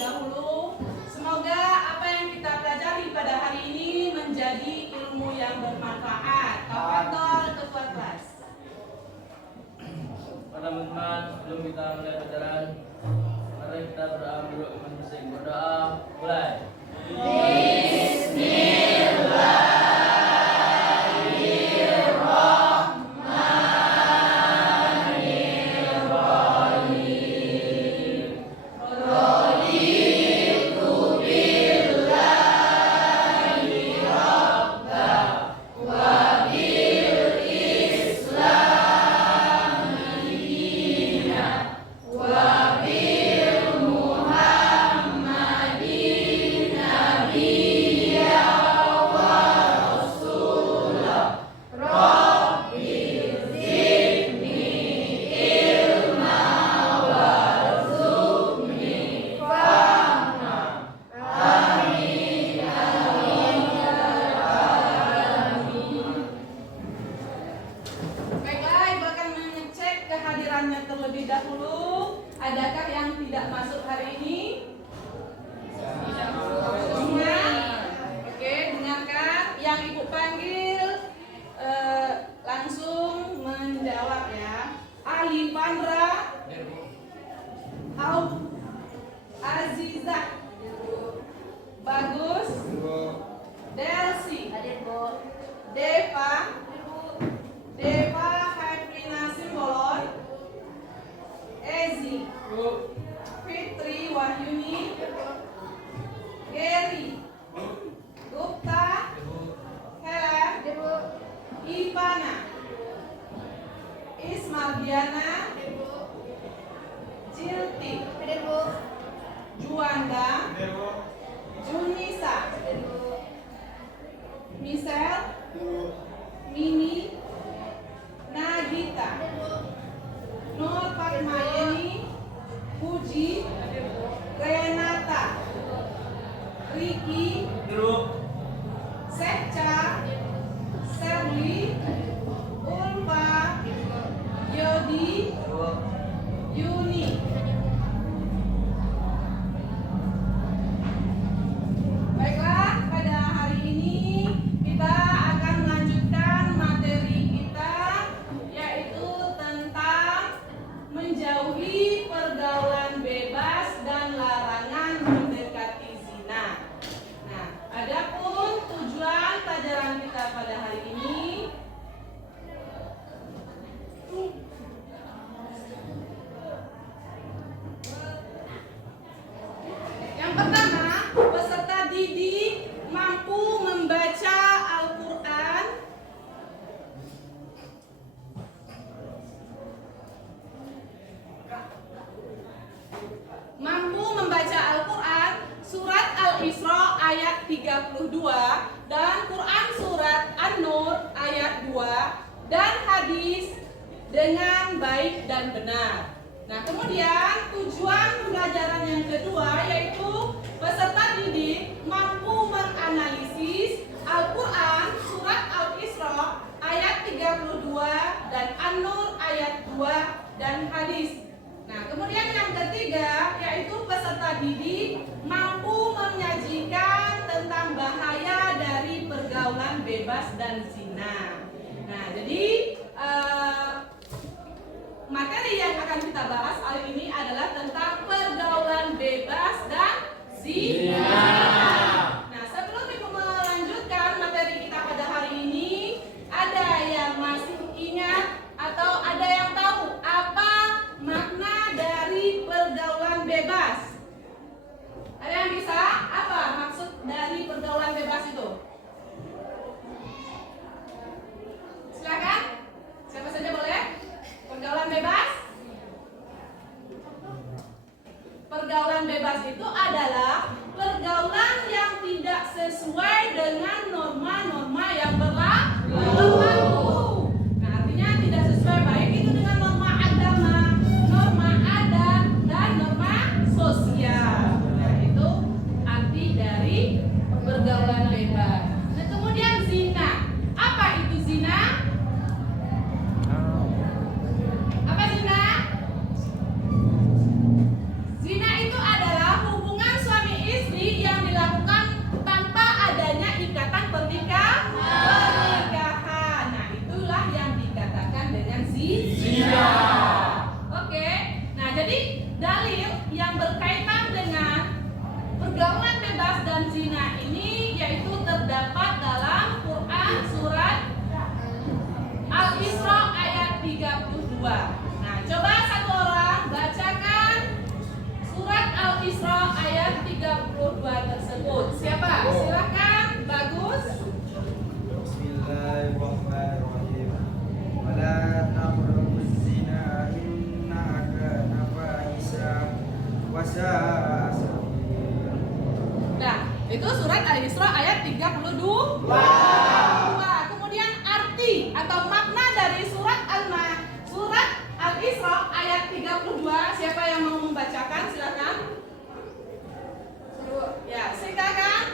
dahulu. Semoga apa yang kita pelajari pada hari ini menjadi ilmu yang bermanfaat. Tafadhol ketua kelas. Para teman-teman, sebelum kita mulai pelajaran, mari kita berdoa masing-masing. Berdoa, mulai. Baiklah, Ibu akan mengecek kehadirannya terlebih dahulu. Adakah yang tidak masuk hari ini? Dengar? Oke, dengarkan. Yang Ibu panggil langsung menjawab ya. Ali Pandra, Azizah, Bagus, Delsi, Deva, Heprina Simbolon, Ezi, Fitri Wahyuni, Geri, Gupta, Helen, Ivana, Ismardiana, Jilti, Juanda, Junisa, Michelle, Mini, Nagita, Nur Fatmayeni, Puji, Renata, Riki, Secha, Serli, Ulfa, Yodi, Yuni. Baiklah, pada hari ini kita akan melanjutkan materi kita, yaitu tentang menjauhi pergaulan bebas dan larangan mendekati zina. Nah, adapun tujuan pelajaran kita pada hari ini yang pertama, peserta didik mampu membaca Al-Quran surat Al-Isra ayat 32 dan Quran surat An-Nur ayat 2 dan hadis dengan baik dan benar. Nah, kemudian tujuan pembelajaran yang kedua yaitu peserta didik mampu menganalisis Al-Quran surat Al-Isra ayat 32 dan An-Nur ayat 2 dan hadis. Nah, kemudian yang ketiga yaitu peserta didik mampu menyajikan tentang bahaya dari pergaulan bebas dan zina. Nah, jadi materi yang akan kita bahas kali ini adalah tentang pergaulan bebas dan zina. Nah, sebelum Ibu melanjutkan materi kita pada hari ini, ada yang masih ingat atau ada yang tahu apa makna dari pergaulan bebas? Ada yang bisa? Apa maksud dari pergaulan bebas itu? Silakan. Siapa saja boleh? Pergaulan bebas? Pergaulan bebas itu adalah pergaulan yang tidak sesuai dengan norma-norma yang berlaku. Nah, artinya tidak sesuai baik itu dengan norma agama, norma adat, dan norma sosial. Nah, itu arti dari pergaulan bebas. Nah, kemudian zina. Apa itu zina? Apa zina? Zina itu adalah hubungan Nah, itu surat Al-Isra ayat 32. Kemudian arti atau makna dari surat Al-Isra ayat 32. Siapa yang mau membacakan? Silakan. Ya, silakan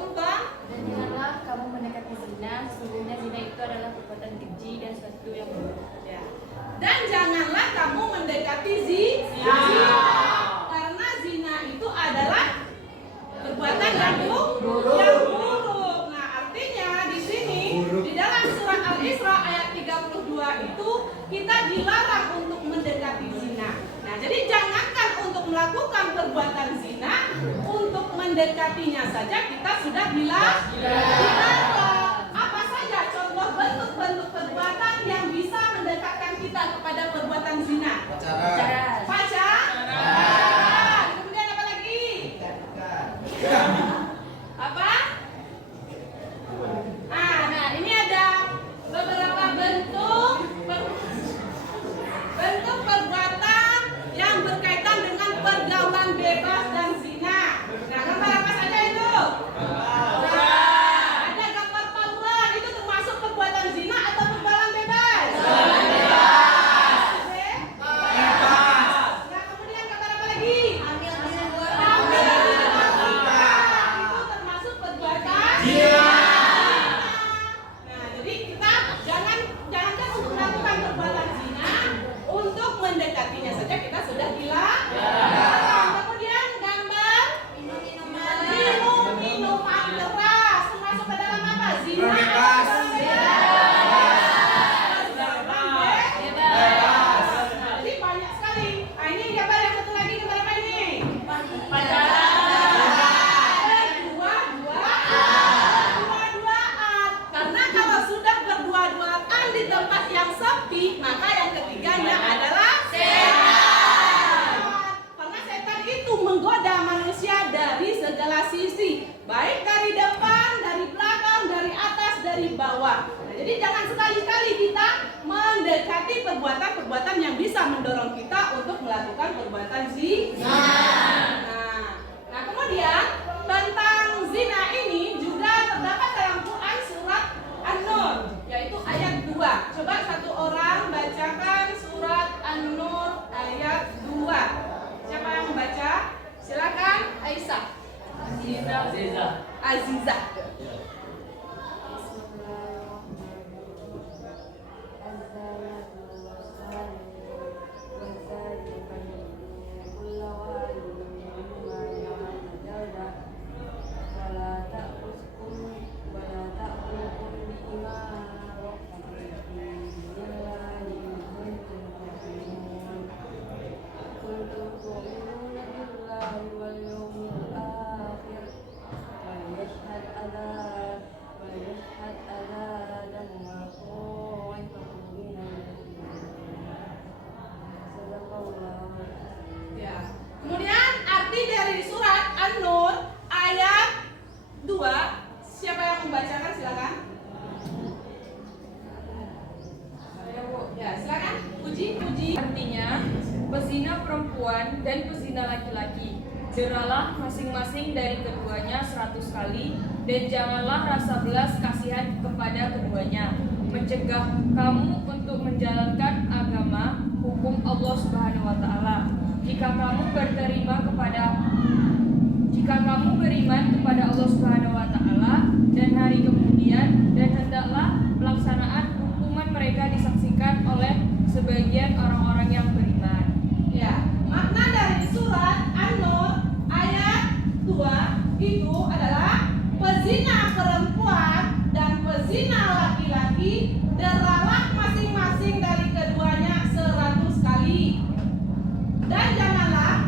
Ulfa. Dan janganlah kamu mendekati zina, sesungguhnya zina itu adalah perbuatan keji dan sesuatu yang buruk. Ya. Dan janganlah kamu mendekati zina. Karena zina itu adalah perbuatan yang buruk. Nah, artinya di sini di dalam surat Al-Isra ayat 32 itu kita dilarang untuk mendekati zina. Nah, jadi jangankan untuk melakukan perbuatan zina, untuk mendekatinya saja kita sudah dilarang. Apa saja contoh bentuk-bentuk perbuatan yang bisa mendekatkan kita kepada perbuatan zina? Pacaran. Kemudian apa lagi? Apa? Nah, ini ada beberapa bentuk perbuatan yang berkaitan dengan pergaulan bebas dan zina. Nah, gambar apa saja itu? Ada gambar tawuran, itu termasuk perbuatan zina atau pergaulan bebas? Oke. Nah, kemudian gambar apa lagi? Hamil di luar nikah. Itu termasuk perbuatan zina. Nah, jadi kita jangankan untuk melakukan perbuatan zina, untuk mendekatinya saja kita sudah dilarang. Kemudian gambar minum-minuman keras termasuk ke dalam apa? Zina Bebas. Bebas. Jadi banyak sekali. Nah, ini gambar yang satu lagi, gambar apa ini? Berdua-duaan. Karena kalau sudah berdua-duaan di tempat yang sepi, maka yang ketiganya adalah setan. Karena setan itu menggoda manusia dari segala sisi, baik dari depan, dari belakang, dari atas, dari bawah. Nah, jadi jangan sekali-kali kita mendekati perbuatan-perbuatan yang bisa mendorong kita untuk melakukan perbuatan zina. Nah, kemudian tentang zina ini juga terdapat dalam Quran surat An-Nur, yaitu ayat 2. Coba satu orang bacakan surat An-Nur ayat 2. Siapa yang membaca? Silakan Aisyah. Azizah. Ya. Kemudian arti dari surat An-Nur ayat 2. Siapa yang membacakan? Silakan. Ya, silakan. Puji. Artinya, pezina perempuan dan pezina laki-laki, jeralah masing-masing dari keduanya 100 kali, dan janganlah rasa belas kasihan kepada keduanya, mencegah kamu untuk menjalankan agama hukum Allah Subhanahu wa taala. Jika kamu beriman kepada Allah Subhanahu wa taala dan hari kemudian, dan hendaklah pelaksanaan hukuman mereka disaksikan oleh sebagian orang-orang yang beriman. Ya, makna dari surat An-Nur ayat 2 itu adalah pezina perempuan dan pezina laki-laki deralah masing-masing dari keduanya 100 kali. Dan janganlah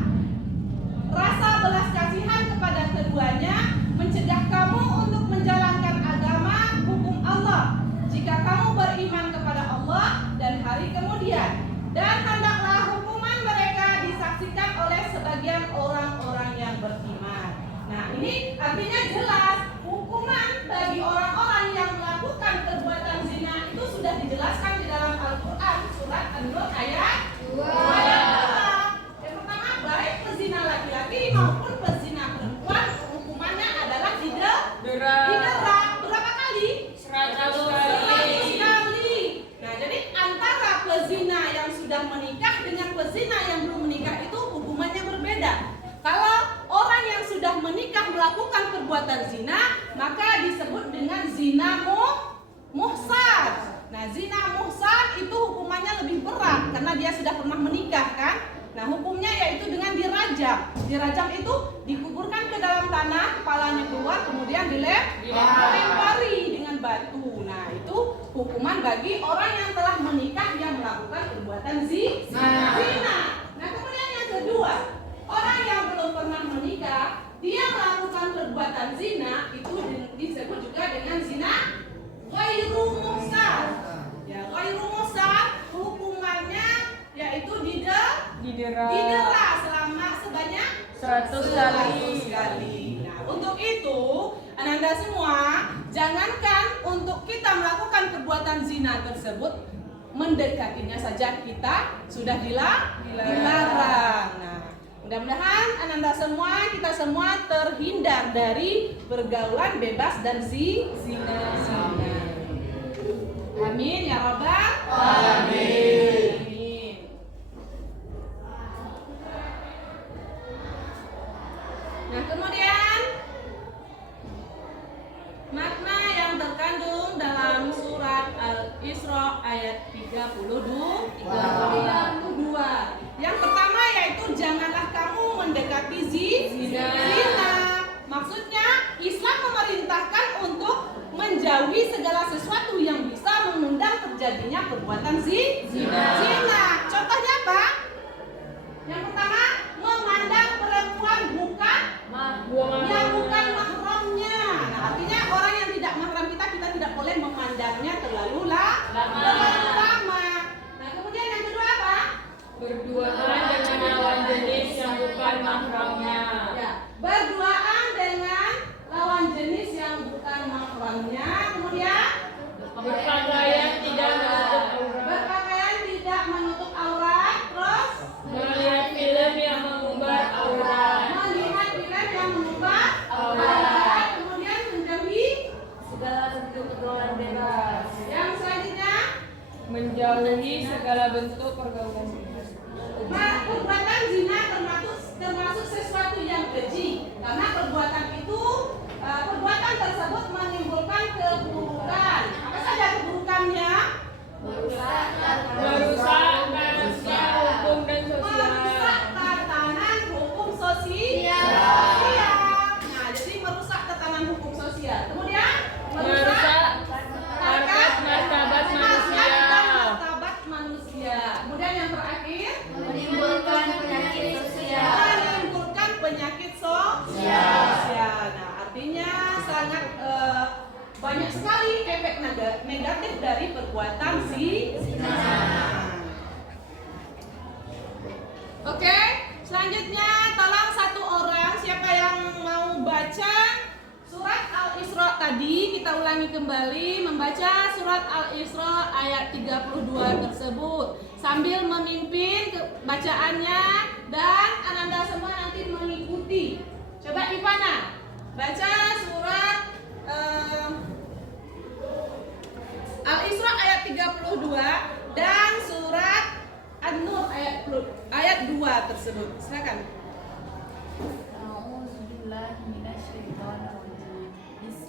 rasa belas kasihan kepada keduanya, mencegah kamu untuk menjalankan agama hukum Allah jika kamu beriman kepada Allah dan hari kemudian. Dan hendaklah hukuman mereka disaksikan oleh sebagian orang-orang yang beriman. Nah, ini artinya jelas hukuman bagi orang-orang yang melakukan perbuatan zina itu sudah dijelaskan di dalam Al-Quran surat An-Nur ayat 2. Yang pertama, baik pezina laki-laki dengan pezina yang belum menikah itu hukumannya berbeda. Kalau orang yang sudah menikah melakukan perbuatan zina, maka disebut dengan zina muhsan. Nah, zina muhsan itu hukumannya lebih berat karena dia sudah pernah menikah kan. Nah, hukumnya yaitu dengan dirajam. Dirajam itu dikuburkan ke dalam tanah, kepalanya keluar, kemudian dilempari dengan batu. Nah, itu hukuman bagi orang yang telah menikah yang melakukan perbuatan zina. Nah, kemudian yang kedua, orang yang belum pernah menikah, dia melakukan perbuatan zina, itu disebut juga dengan zina ghairu muhsan. Ya, ghairu muhsan hukumannya yaitu didera selama sebanyak 100 kali. Nah, untuk itu, Ananda semua, jangankan untuk kita melakukan perbuatan zina tersebut, mendekatinya saja kita sudah dilarang. Nah, mudah-mudahan Ananda semua, kita semua terhindar dari pergaulan bebas dan zina. Amin ya Rabbal Alamin. Nah, kemudian makna yang terkandung dalam surat Al-Isra ayat 32. Yang pertama yaitu janganlah kamu mendekati zina. Maksudnya Islam memerintahkan untuk menjauhi segala sesuatu yang bisa mengundang terjadinya perbuatan zina. Contohnya apa? Yang pertama, memandang perempuan yang bukan mahramnya. Nah, artinya orang yang tidak mahram kita tidak boleh memandangnya terlalu lama. Nah, kemudian yang kedua apa? Berduaan dengan lawan jenis yang bukan mahramnya. Ya, berduaan dengan lawan jenis yang bukan mahramnya. Kemudian Berpakaian tidak menutup aurat. Terus melihat film yang mengumbar aurat. Kemudian menjauhi Segala bentuk pergaulan bebas. yang selanjutnya. Menjauhi segala bentuk pergaulan bebas. Perbuatan zina termasuk sesuatu yang keji karena perbuatan tersebut menimbulkan keburukan. Apa saja keburukannya? Merusak manusia, hukum dan sosial. Merusak tatanan hukum sosial. Nah, jadi merusak tatanan hukum sosial. Kemudian Merusak harkat martabat manusia. manusia. Kemudian yang terakhir, Menimbulkan penyakit sosial. menimbulkan penyakit sosial. Nah, artinya sangat banyak sekali efek negatif dari perbuatan zina. Oke, selanjutnya tolong satu orang, siapa yang mau baca surat Al-Isra tadi, kita ulangi kembali membaca surat Al-Isra ayat 32 tersebut sambil memimpin bacaannya dan Ananda semua nanti mengikuti. Coba Ivana baca surat Al-Isra ayat 32 dan surat An-Nur ayat 2 tersebut. Silakan.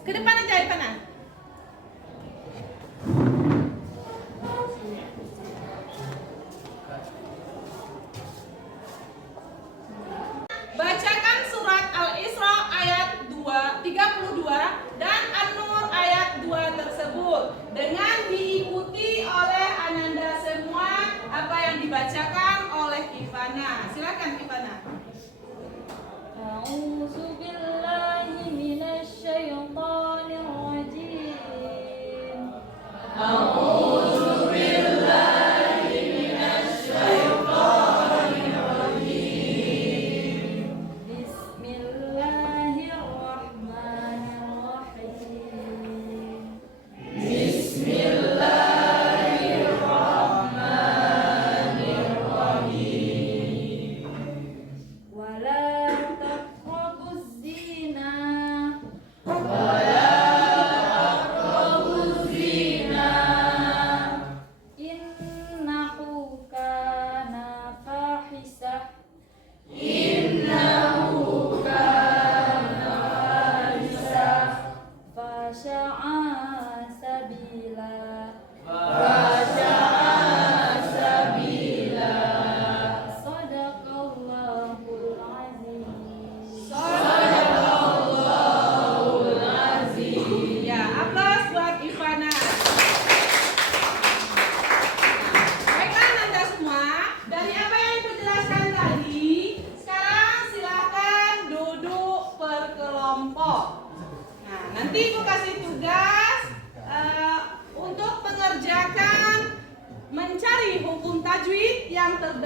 Ke depan aja Ivana. Bacakan surat Al-Isra ayat 32 dan An-Nur ayat 2 tersebut dengan diikuti oleh Ananda semua apa yang dibacakan oleh Ivana. Silakan Ivana. A'udzu billahi minasy syaithanir rajim.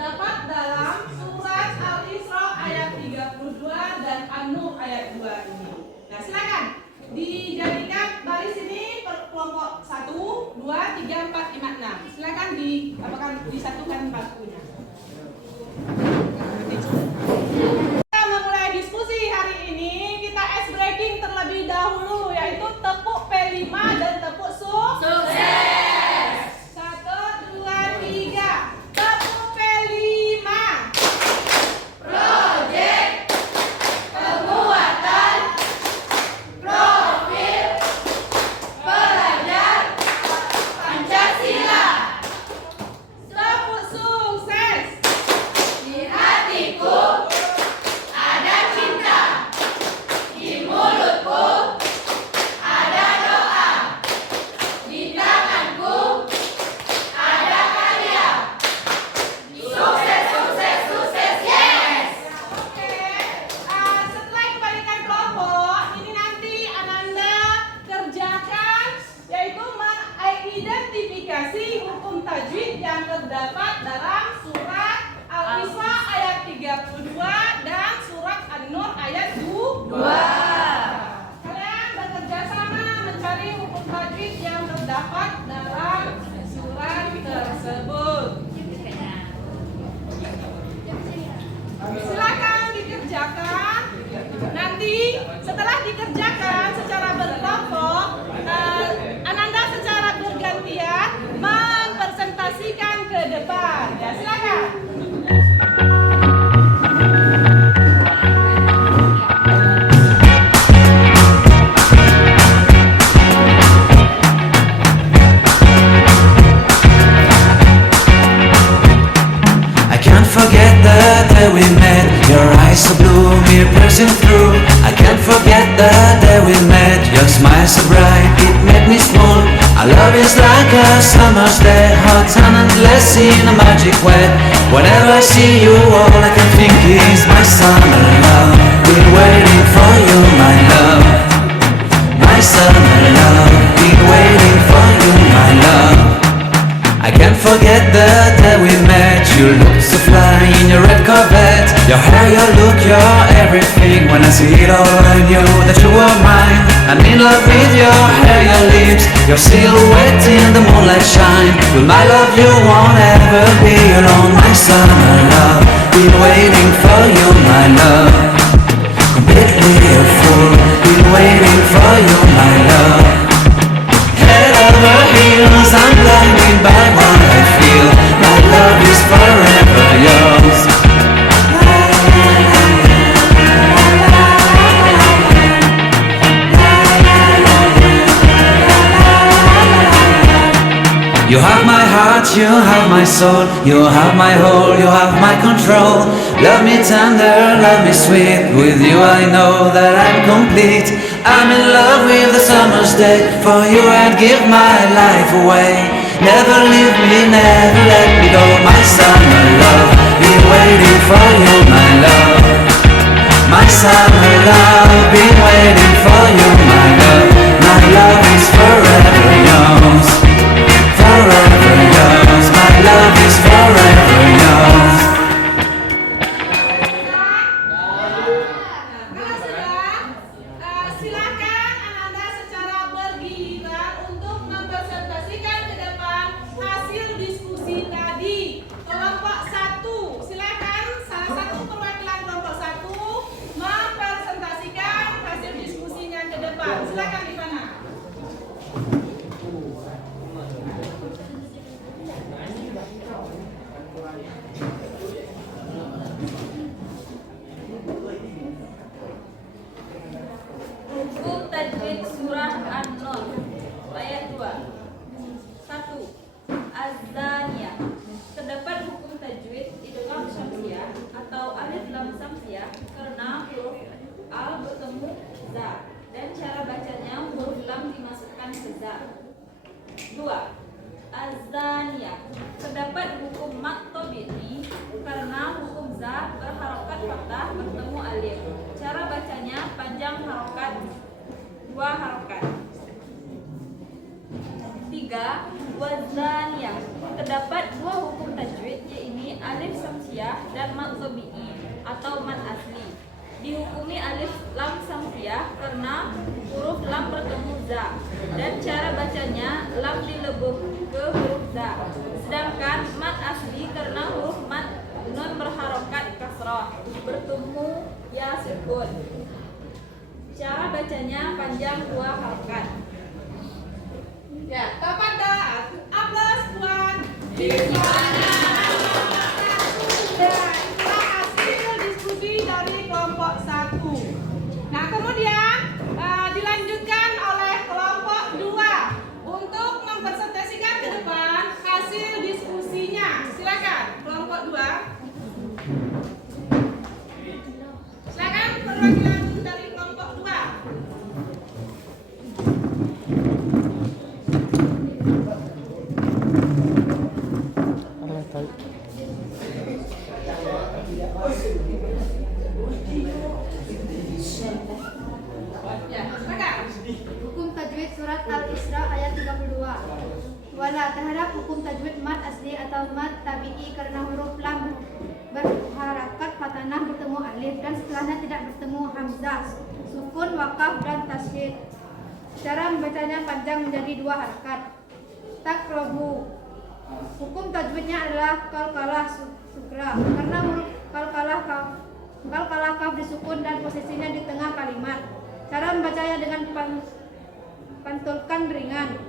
terdapat dalam surat Al-Isra ayat 32 dan An-Nur ayat 2 ini. Nah, silakan dijadikan baris ini per kelompok 1, 2, 3, 4, 5, 6. Silakan disatukan bakunya. Kita memulai diskusi hari ini, kita ice breaking terlebih dahulu, yaitu tepuk P5 dan tepuk sukses. 1, 2, 3. Tepuk P5. Proyek penguatan profil pelajar Pancasila. Tepuk sukses. Di hatiku ada cinta, di mulutku ada doa, di tanganku ada karya. Sukses, sukses, sukses, yes. Oke, setelah kebalikan kelompok, ini nanti Ananda kerjakan, yaitu mengidentifikasi hukum tajwid yang terdapat dalam surat Al-Isra ayat 32 dan surat An-Nur ayat 2. Kalian bekerja sama mencari hukum tajwid yang terdapat dalam surat tersebut. Silakan dikerjakan. Nanti setelah dikerjakan secara berkelompok, Ananda secara bergantian mempresentasikan ke depan. Ya, silakan. I can't forget the day we met. Your eyes so blue, me piercing through. I can't forget the day we met. Your smile so bright, it made me small. Our love is like a summer's day, hot and endless in a magic way. Whenever I see you, all I can think is my summer love. Been waiting for you, my love. My summer love. Been waiting for you, my love. I can't forget the day we met. You looked so fly in your red Corvette. Your hair, your look, your everything. When I see it all, I knew that you were mine. I'm in love with your hair, your lips, your silhouette in the moonlight shine. With my love you won't ever be alone. My summer love, been waiting for you, my love. Completely a fool, been waiting for you, my love. Head over heels, I'm blinded by what I feel. My love is forever yours. You have my heart, you have my soul. You have my whole, you have my control. Love me tender, love me sweet. With you I know that I'm complete. I'm in love with the summer's day. For you I'd give my life away. Never leave me, never let me go. My summer love, been waiting for you, my love. My summer love, been waiting for you, my love. My love is forever yours. Forever yours. My love is forever yours. Kalau sudah, silakan Ananda secara bergiliran untuk mempresentasikan ke depan hasil diskusi tadi. Kelompok 1, silakan salah satu perwakilan kelompok 1 mempresentasikan hasil diskusinya ke depan. Silakan Ivana. Hukum tajwid surah An-Nur ayat 2. 1. Az-Zaniyah. Terdapat hukum tajwid idgham syamsiyah atau alif lam syamsiyah karena huruf al bertemu za dan cara bacanya huruf lam dimasukkan ke za. 2. Az-Zaniyah. Terdapat hukum mat tabi'i karena hukum za berharokat fathah bertemu alif. Cara bacanya panjang harokat 2 harokat. 3. Wazaniyah. Terdapat 2 hukum tajwid, yaitu alif samsiah dan mat tabi'i atau mat asli. Dihukumi alif lam samsiah karena huruf lam bertemu za dan cara bacanya lam dilebur ke huruf za. Sedangkan mat asli karena huruf mat nun berharokat kasrah bertemu ya sukun. Cara bacanya panjang 2 harokat. Ya, kepada Ablas buat di mana? Ya, itulah hasil diskusi dari kelompok 1. Nah, kemudian dilanjutkan oleh kelompok 2 untuk mempresentasikan ke depan hasil diskusinya. Silakan kelompok 2. Silakan perwakilan dari kelompok 2. Ya, silakan. Hukum tajwid surat Al-Isra ayat 32. Wala terhadap hukum tajwid mat asli atau mat tabi'i karena huruf lam berharakat fatanah bertemu alif dan setelahnya tidak bertemu hamzah, sukun, wakaf dan tasydid. Cara membacanya panjang menjadi 2 harakat. Takrobu. Hukum tajwidnya adalah qalqalah sukra karena huruf qalqalah kaf disukun dan posisinya di tengah kalimat. Cara membacanya dengan pantulkan ringan.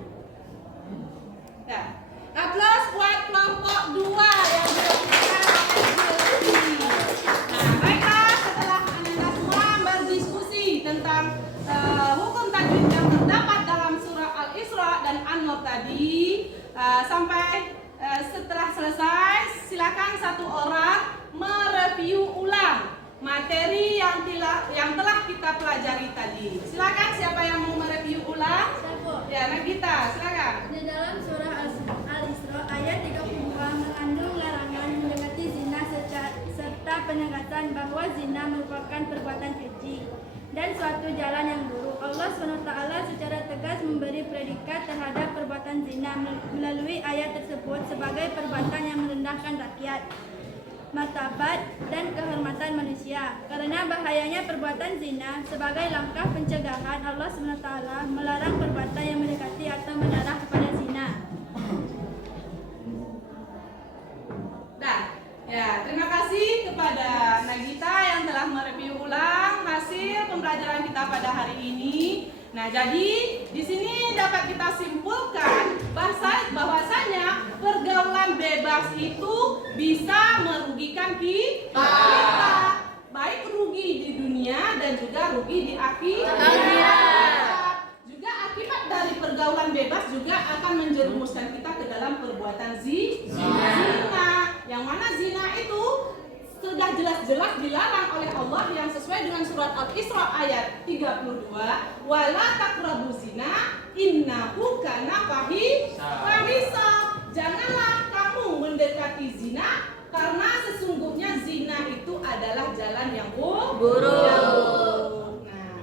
Ya. Aplaus buat kelompok 2 yang dilakukan oleh Zulfi. Nah, baiklah, setelah Anda semua berdiskusi tentang hukum tajwid yang terdapat dalam surah Al-Isra dan An-Nur tadi, sampai setelah selesai, silakan satu orang mereview ulang materi yang telah kita pelajari tadi. Silakan, siapa yang mau mereview ulang? Ya, Nagita, silakan. Di dalam surah Al-Isra ayat 32 mengandung larangan mendekati zina serta penegasan bahwa zina merupakan perbuatan keji dan suatu jalan yang buruk. Allah SWT secara tegas memberi predikat terhadap perbuatan zina melalui ayat tersebut sebagai perbuatan yang merendahkan rakyat, martabat dan kehormatan manusia. Karena bahayanya perbuatan zina, sebagai langkah pencegahan Allah SWT melarang perbuatan yang mendekati atau mengarah kepada zina. Nah, ya, terima kasih kepada Nagita yang telah mereview ulang hasil pembelajaran kita pada hari ini. Nah, jadi di sini dapat kita simpulkan bahwasanya pergaulan bebas itu bisa merugikan kita, baik rugi di dunia dan juga rugi di akhirat. Juga akibat dari pergaulan bebas juga akan menjerumuskan kita ke dalam perbuatan zina. Yang mana zina itu sudah jelas-jelas dilarang oleh Allah yang sesuai dengan surat Al-Isra ayat 32, wala taqrabu zina innahu kana fahisha. Janganlah kamu mendekati zina karena sesungguhnya zina itu adalah jalan yang buruk. Nah,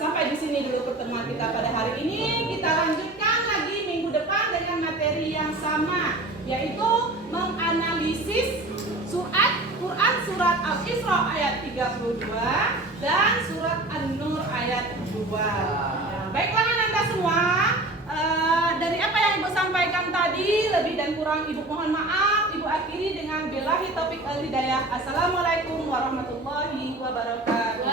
sampai di sini dulu pertemuan kita pada hari ini. Kita lanjutkan lagi minggu depan dengan materi yang sama, yaitu menganalisis Quran surat Al-Isra ayat 32 dan surat An-Nur ayat 2. Baiklah Anda semua, dari apa yang Ibu sampaikan tadi, lebih dan kurang Ibu mohon maaf. Ibu akhiri dengan billahi taufik wal hidayah. Assalamualaikum warahmatullahi wabarakatuh.